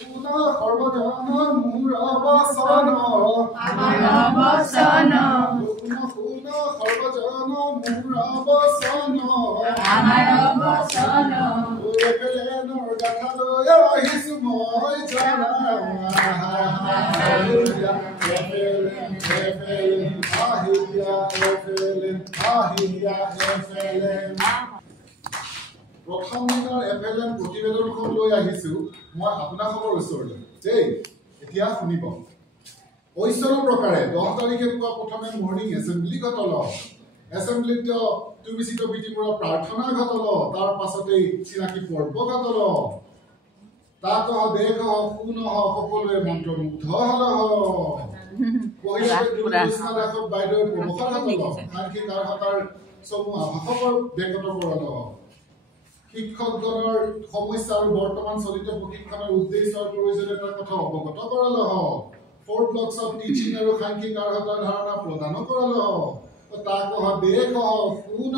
Una Harbajana Murabasana. Amarabasana. Una Harbajana Murabasana. Amarabasana. Efelenor Gataloya Hisumoi Jana. Hallelujah. Efelen. Ahia Efelen. Ahia Efelen. প্ৰথম দিনৰ FLN প্ৰতিবেদনখন লৈ আহিছো মই আপোনালোকৰ ওচৰলৈ দেই এতিয়া শুনিব ঐশ্বৰ প্ৰকাৰে 10 তাৰিখে পুৱা প্ৰথমে মৰ্নিং এছেম্বলি ঘটল এছেম্বলিত তুমিচিত বিধিমুৰ প্ৰাৰ্থনা ঘটল তাৰ পাছতেই চিনাকি পৰ্ব ঘটল তাক দেখ শুন সকলোৱে মন্ত্ৰমুগ্ধ হল পহিলাতে দুষ্ণাদাসক বাইদেউৰ প্ৰমোশন ঘটল আনকি তাৰ হতাৰ সমূহ আভাসকৰ ব্যক্ত কৰল শিক্ষকগণৰ সমস্যা আৰু বৰ্তমান চলিত প্ৰশিক্ষণৰ উদ্দেশ্যৰ প্ৰয়োজনীয়তাৰ কথা অৱগত কৰাল ফ'ৰ ব্লকছ অফ টিচিং আৰু সাংখ্যিক অৰ্হতাৰ ধাৰণা প্ৰদান কৰাল তাক দেশ শুন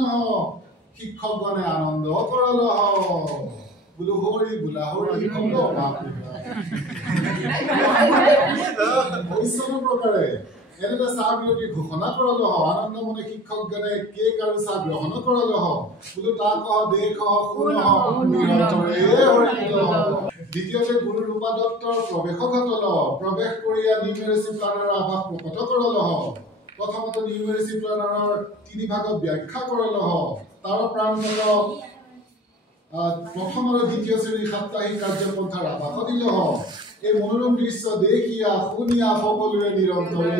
শিক্ষকগণে আনন্দ কৰাল বোলো হৰি বোলা হৰি প্ৰকাৰে এনেতে চাহ বিৰতি ঘোষণা কৰাল আনন্দ মনে শিক্ষকগণে কেক আৰু চাহ গ্ৰহণ কৰাল বোলো তাক দেশ শুন দ্বিতীয়তে গুৰু ৰূপা দত্তৰ প্ৰৱেশ ঘটল প্ৰৱেশ কৰি নিউমেৰেচি প্লানৰ আভাস প্ৰকট কৰাল প্ৰথমতে নিউমেৰেচি প্লানৰ 3 ভাগত ব্যাখ্যা কৰাল তাৰ প্ৰান্তত প্ৰথম আৰু দ্বিতীয় শ্ৰেণীৰ সাপ্তাহিক কাৰ্যপন্থাৰ আভাস দিল এই মনোৰম দৃশ্য দেখিয়া শুনিয়া সকলোৱে নিৰন্তৰে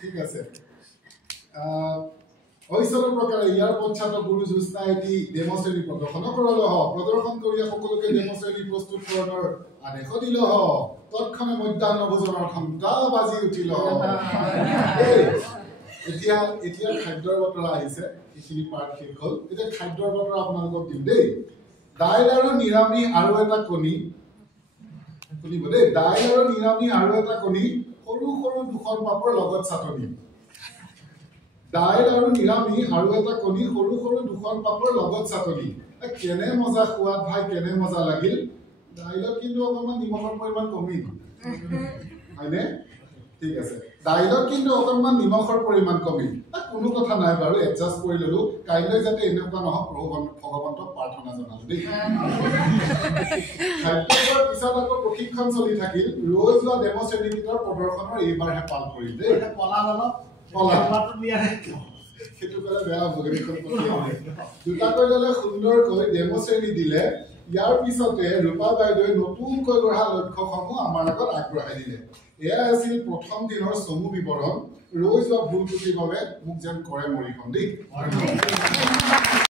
ঠিক আছে ঐশ্বৰ প্ৰকাৰে ইয়াৰ পঞ্চায়ত গুৰু জ্যোৎস্না এটি ডেম'শ্ৰেণী প্ৰদৰ্শন কৰাল প্ৰদৰ্শন কৰি সকলোকে ডেম'শ্ৰেণী প্ৰস্তুতকৰণৰ আদেশ দিল তৎক্ষণে মধ্যাহ্ন ভোজনৰ ঘণ্টা বাজি উঠিল এতিয়া খাদ্যৰ বতৰা আহিছে এইখিনি পাঠ শেষ হ'ল এতিয়া খাদ্যৰ বতৰা আপোনালোকক দিম দেই দাইল আৰু নিৰামিষ আৰু এটা কণী শুনিব দেই দাইল আৰু নিৰামিষ আৰু এটা কণী সৰু সৰু দুখন পাপৰ লগত চাটনি দাইল আৰু নিৰামিষ আৰু এটা কণী সৰু সৰু দুখন পাপৰ লগত চাটনি কেনে মজা সোৱাদ ভাই কেনে মজা লাগিল দাইলত কিন্তু অকণমান নিমখৰ পৰিমাণ কমি হয়নে ঠিক আছে দাইলত কিন্তু অকণমান নিমখৰ পৰিমাণ কমি কোনো কথা নাই বাৰু এডজাষ্ট কৰি ললো কাইলৈ যাতে এনেকুৱা নহওক ভগৱন্তক প্ৰাৰ্থনা জনালো দেই খাদ্যৰ পিছত আকৌ প্ৰশিক্ষণ চলি থাকিল ৰৈ যোৱা ডেম'শ্ৰেণীকেইটাৰ প্ৰদৰ্শনৰ এইবাৰহে পাল কৰিল দেই সেইটো ক'লে বেয়া হ'ব দুটাকৈ ল'লে সুন্দৰকৈ ডেম'শ্ৰেণী দিলে ইয়াৰ পিছতে ৰূপা বাইদেৱে নতুনকৈ গঢ়া লক্ষ্যসমূহ আমাৰ আগত আগবঢ়াই দিলে এয়া আছিল প্ৰথম দিনৰ চমু বিৱৰণ ৰৈ যোৱা ভুল ত্ৰুটিৰ বাবে মোক যেন কৰে মৰিখন দেই